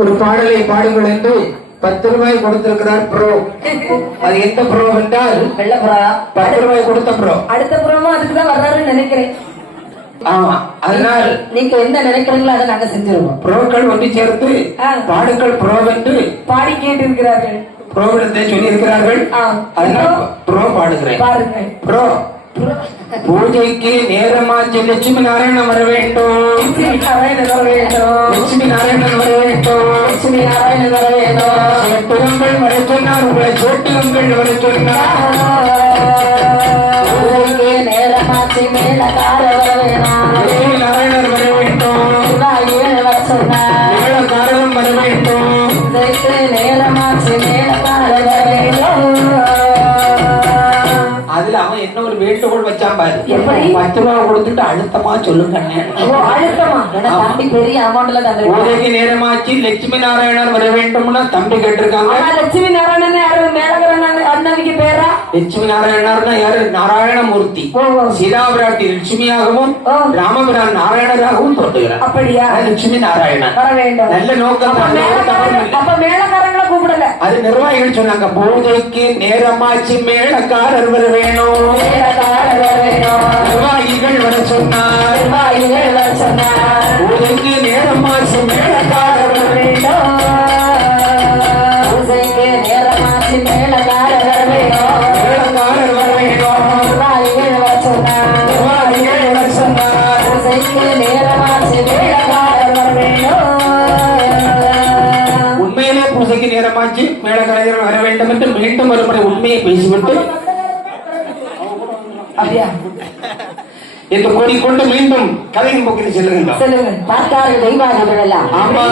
ஒரு பாடலை பாடுங்கள் என்று பத்து ரூபாய் கொடுத்திருக்கிறார் ப்ரோ. அது எந்த ப்ரோ என்றால் பத்து ரூபாய் கொடுத்த ப்ரோ. அடுத்த புறமும் அதுக்கு தான் வர்றாருன்னு நினைக்கிறேன். ஆமா அதனால் நீங்க என்ன நினைக்கிறீங்களோ அதை நாங்க செஞ்சிருவோம். ப்ரோக்கள் ஒன்று சேர்த்து. பாடுக்கள் ப்ரோ என்று பாடி கேட்டு இருக்கிறார்கள் ப்ரோவிடத்தை சொல்லி இருக்கிறார்கள். அதனால் ப்ரோ. பாடுகிறேன். பாருங்க ப்ரோ. பூஜைக்கு நேரமாச்சு. லட்சுமி நாராயணன் வர வேண்டும். லட்சுமி நாராயணன் வர வேண்டும். லட்சுமி நாராயணன் வர நாராயணன் வர வேண்டும் சிறப்புகங்கள் வர சொன்னார் உங்களை சோட்டுகங்கள் வர சொன்னார் நேரமாச்சு மேல கால வர வேணாம் லட்சுமி நாராயணர் வர வேண்டும் சிவாயிகள் வர சொன்னார் மேல காரணம் வர வேண்டும் பூஜைக்கு நேரமாச்சு மேல அவன் என்ன ஒரு வேண்டுகோள் வச்சான் பாரு? பத்து ரூபா கொடுத்துட்டு அழுத்தமா சொல்லுங்க பூஜைக்கு நேரமாச்சு லட்சுமி நாராயணர் வர வேண்டும்னு தம்பி கேட்டிருக்காங்க. லட்சுமி நாராயணன் லட்சுமி நாராயணர்னா யாரு? நாராயணமூர்த்தி. சீதாபிராட்டி லட்சுமியாகவும். ராமபிரான் நாராயணராகவும் தோன்றுகிறார். அப்படியா? லட்சுமி நாராயணன் நல்ல நோக்கம் மேலக்காரங்களை கூப்பிடல. அது நிர்வாகிகள் சொன்னாங்க பூஜைக்கு நேரமாச்சு மேளக்காரர் வர வேணும். மேலக்காரர் வர வேண்டும் நிர்வாகிகள் வர சொன்னார். சிவாயிகள் வர சொன்னார். பூஜைக்கு நேரமாச்சு மேளக்காரர் வர வேண்டும் பூஜைக்கு நேரமாச்சு மேலக்காரர் வர வேண்டும் உண்மையிலே பூஜைக்கு நேரமாச்சு மேளக்காரர் வர வேண்டும் என்று மீண்டும் ஒரு முறை உண்மையை பேசிவிட்டு அப்படியா? என்று கூறிக்கொண்டு மீண்டும் கதையின் போக்கில் செல்லுகின்றோம். சொல்லுங்க பார்த்தார்கள் எல்லாம் ஆமா.